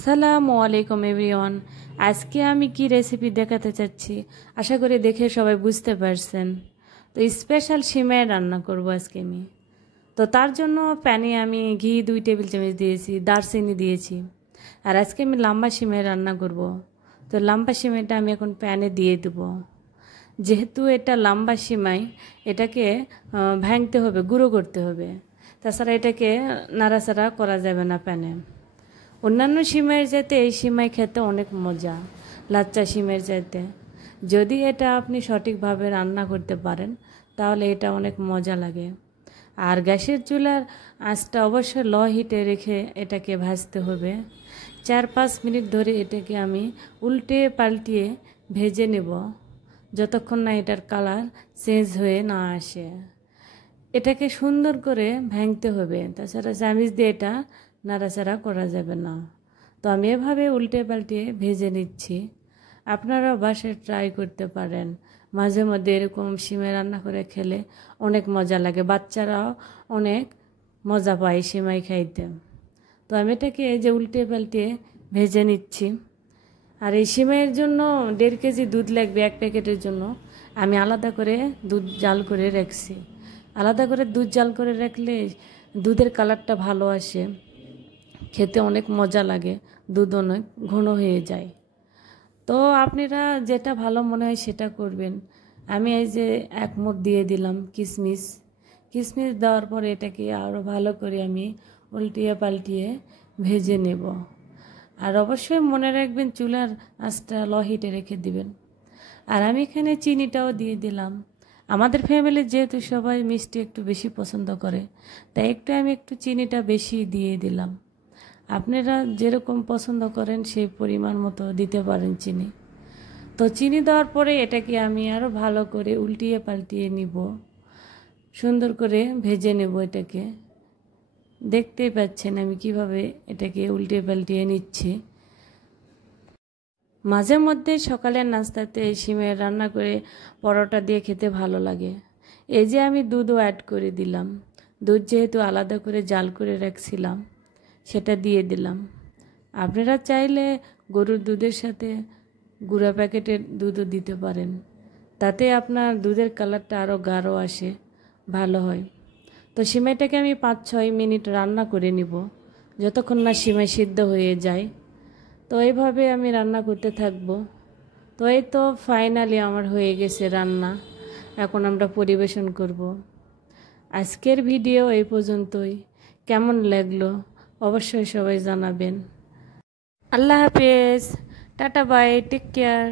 আসসালামু আলাইকুম এভরিওয়ান। আজকে আমি কি রেসিপি দেখাতে চাচ্ছি আশা করি দেখে সবাই বুঝতে পারছেন। তো স্পেশাল সিমাই রান্না করব আজকে আমি। তো তার জন্য প্যানে আমি ঘি 2 টেবিল চামচ দিয়েছি, দারচিনি দিয়েছি। আর আজকে আমি লম্বা সিমাই রান্না করব। তো লম্বা সিমাইটা আমি এখন প্যানে দিয়ে দেব। যেহেতু এটা লম্বা সিমাই, এটাকে ভাঙতে হবে, গুঁড়ো করতে হবে। তাছাড়া এটাকে নাড়াচাড়া করা যাবে না প্যানে। অন্যান্য সিমাইয়ের চাইতে এই সিমাই খেতে অনেক মজা, লাচ্চা সিমাইয়ের চাইতে। যদি এটা আপনি সঠিকভাবে রান্না করতে পারেন তাহলে এটা অনেক মজা লাগে। আর গ্যাসের চুলার আঁচটা অবশ্যই লো হিটে রেখে এটাকে ভাজতে হবে। 4-5 মিনিট ধরে এটাকে আমি উল্টে পাল্টিয়ে ভেজে নেব, যতক্ষণ না এটার কালার চেঞ্জ হয়ে না আসে। এটাকে সুন্দর করে ভাঙতে হবে, তাছাড়া চামিচ দিয়ে এটা নাড়াচাড়া করা যাবে না। তো আমি এভাবে উল্টে পাল্টে ভেজে নিচ্ছি। আপনারাও বাসায় ট্রাই করতে পারেন। মাঝে মধ্যে এরকম সিমাই রান্না করে খেলে অনেক মজা লাগে, বাচ্চারাও অনেক মজা পায় সিমাই খাইতে। তো আমি এটাকে এই যে উল্টে পাল্টে ভেজে নিচ্ছি। আর এই সিমাইয়ের জন্য 1.5 কেজি দুধ লাগবে। 1 প্যাকেটের জন্য আমি আলাদা করে দুধ জাল করে রাখছি। আলাদা করে দুধ জাল করে রাখলে দুধের কালারটা ভালো আসে, খেতে অনেক মজা লাগে, দুধ অনেক ঘন হয়ে যায়। তো আপনারা যেটা ভালো মনে হয় সেটা করবেন। আমি এই যে 1 মুঠ দিয়ে দিলাম কিশমিশ। কিশমিশ দেওয়ার পরে এটাকে আরও ভালো করে আমি উল্টিয়ে পাল্টিয়ে ভেজে নেব। আর অবশ্যই মনে রাখবেন চুলার আঁচটা লো হিটে রেখে দিবেন। আর আমি এখানে চিনিটাও দিয়ে দিলাম। আমাদের ফ্যামিলির যেহেতু সবাই মিষ্টি একটু বেশি পছন্দ করে, তাই আমি একটু চিনিটা বেশি দিয়ে দিলাম। আপনারা যেরকম পছন্দ করেন সেই পরিমাণ মতো দিতে পারেন চিনি। তো চিনি দেওয়ার পরে এটাকে আমি আরও ভালো করে উল্টিয়ে পাল্টিয়ে নিব, সুন্দর করে ভেজে নেব। এটাকে দেখতেই পাচ্ছেন আমি কিভাবে এটাকে উল্টিয়ে পাল্টিয়ে নিচ্ছি। মাঝে মধ্যে সকালের নাস্তাতে সিমাই রান্না করে পরোটা দিয়ে খেতে ভালো লাগে। এই যে আমি দুধও অ্যাড করে দিলাম। দুধ যেহেতু আলাদা করে জাল করে রাখছিলাম, সেটা দিয়ে দিলাম। আপনারা চাইলে গরুর দুধের সাথে গুঁড়া প্যাকেটের দুধও দিতে পারেন, তাতে আপনার দুধের কালারটা আরও গাঢ় আসে, ভালো হয়। তো সিমাইটাকে আমি 5-6 মিনিট রান্না করে নিব, যতক্ষণ না সিমাই সিদ্ধ হয়ে যায়। তো এইভাবে আমি রান্না করতে থাকব। তো এই তো ফাইনালি আমার হয়ে গেছে রান্না। এখন আমরা পরিবেশন করব। আজকের ভিডিও এই পর্যন্তই। কেমন লাগলো অবশ্যই সবাই জানাবেন। আল্লাহ হাফেজ, টাটা বাই, টেক কেয়ার।